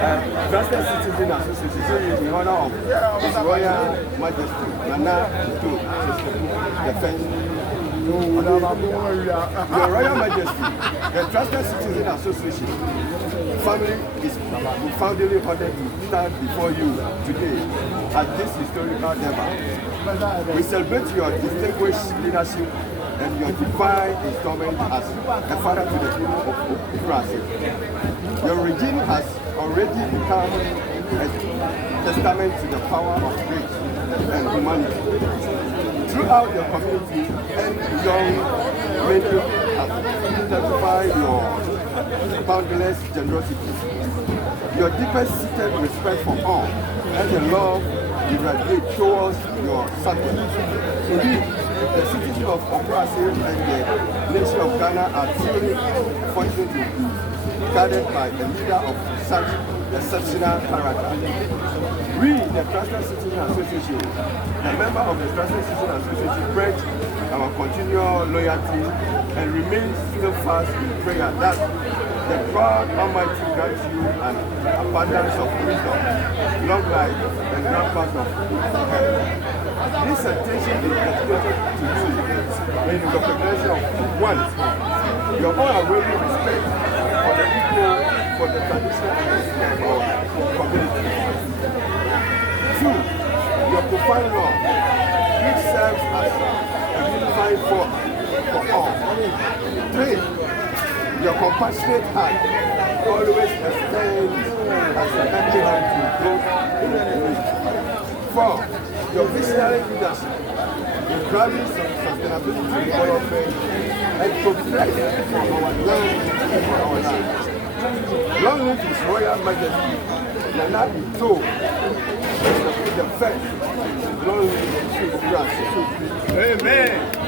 Trusted Citizen Association in honor of His Royal Majesty Nana Ntow Sasraku I. Your Royal Majesty, the Trusted Citizen Association family is profoundly honored to stand before you today at this historical endeavor. We celebrate your distinguished leadership and your divine installment as a father to the people of Okorase. Your regime has already become a testament to the power of grace and humanity. Throughout your community and young many have testified your boundless generosity, your deepest seated respect for all, and the love you radiate towards your subjects. Indeed, the citizens of Okorase and the nation of Ghana are truly fortunate to be guided by a leader of such exceptional character. We, the Trusted Citizen Association, the member of the Trusted Citizen Association, pledge our continual loyalty and remain steadfast in prayer that the God Almighty grants you an abundance of wisdom, long life, and grandpas of heaven. This citation is dedicated to you in recognition of one, your unwavering respect for the people, for the tradition and our community. Two, your profound love, which serves as a unifying force for all. Three, your compassionate heart always extends as a helping hand to those in need. Four, your visionary leadership in driving sustainability development and progress for our land and for our land. Long live His Royal Majesty Nana Ntow the first. Long live His Okorase. Amen.